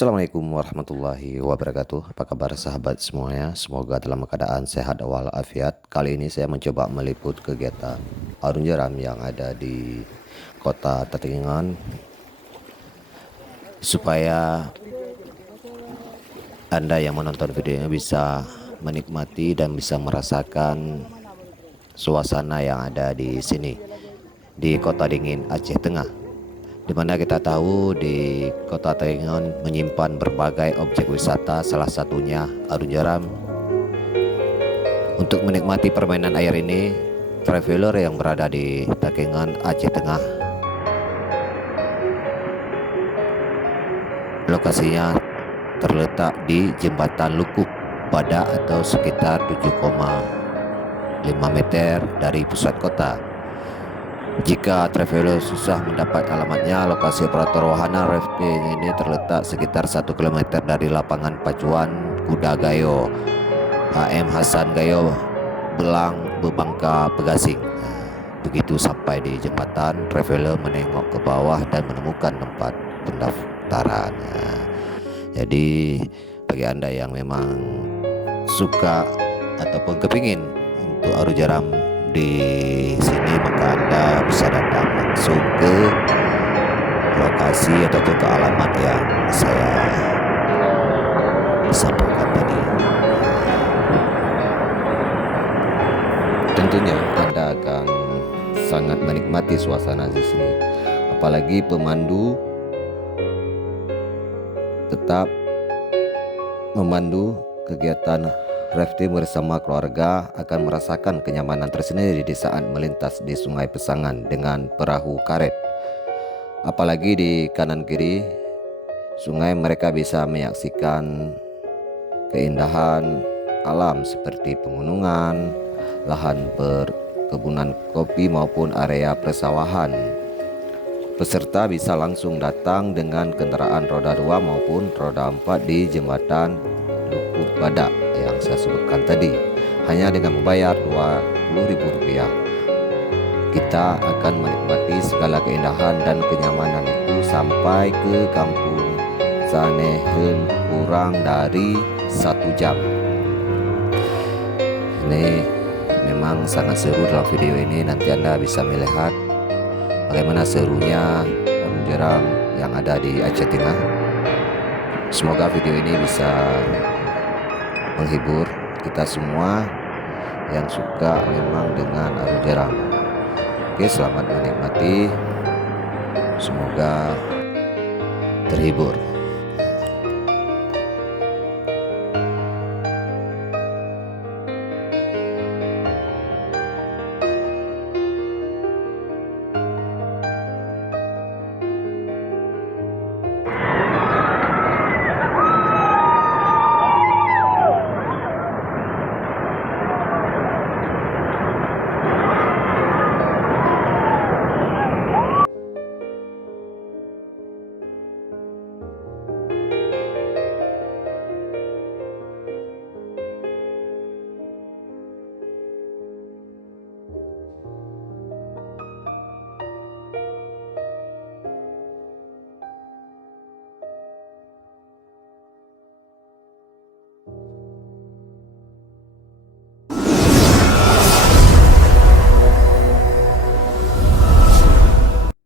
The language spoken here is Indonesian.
Assalamualaikum warahmatullahi wabarakatuh. Apa kabar sahabat semuanya? Semoga dalam keadaan sehat walafiat. Kali ini saya mencoba meliput kegiatan arung jeram yang ada di kota Tatingan, supaya Anda yang menonton videonya bisa menikmati dan bisa merasakan suasana yang ada di sini, di Kota Dingin Aceh Tengah, di mana kita tahu di Kota Takengon menyimpan berbagai objek wisata, salah satunya arung jeram. Untuk menikmati permainan air ini, traveler yang berada di Takengon Aceh Tengah, lokasinya terletak di Jembatan Lukuk Badak atau sekitar 7,5 meter dari pusat kota. Jika traveler susah mendapat alamatnya, lokasi operator wahana rafting ini terletak sekitar 1 km dari lapangan pacuan kuda Gayo HM Hasan Gayo Belang Bebangka Pegasing. Begitu sampai di jembatan, traveler menengok ke bawah dan menemukan tempat pendaftaran. Jadi bagi Anda yang memang suka ataupun kepingin untuk arung jeram di sini, maka Anda bisa datang langsung ke lokasi ataupun ke alamat yang saya sampaikan tadi. Tentunya Anda akan sangat menikmati suasana di sini, apalagi pemandu tetap memandu kegiatan rafting bersama keluarga akan merasakan kenyamanan tersendiri di saat melintas di Sungai Pesangan dengan perahu karet. Apalagi di kanan kiri sungai mereka bisa menyaksikan keindahan alam seperti pegunungan, lahan perkebunan kopi maupun area persawahan. Peserta bisa langsung datang dengan kendaraan roda 2 maupun roda 4 di jembatan Lukuk Badak yang saya sebutkan tadi. Hanya dengan membayar Rp20.000, kita akan menikmati segala keindahan dan kenyamanan itu sampai ke kampung Sanehen kurang dari 1 jam. Ini memang sangat seru. Dalam video ini nanti Anda bisa melihat bagaimana serunya arung jeram yang ada di Aceh Tengah. Semoga video ini bisa menghibur kita semua yang suka memang dengan arung jeram. Oke, selamat menikmati. Semoga terhibur.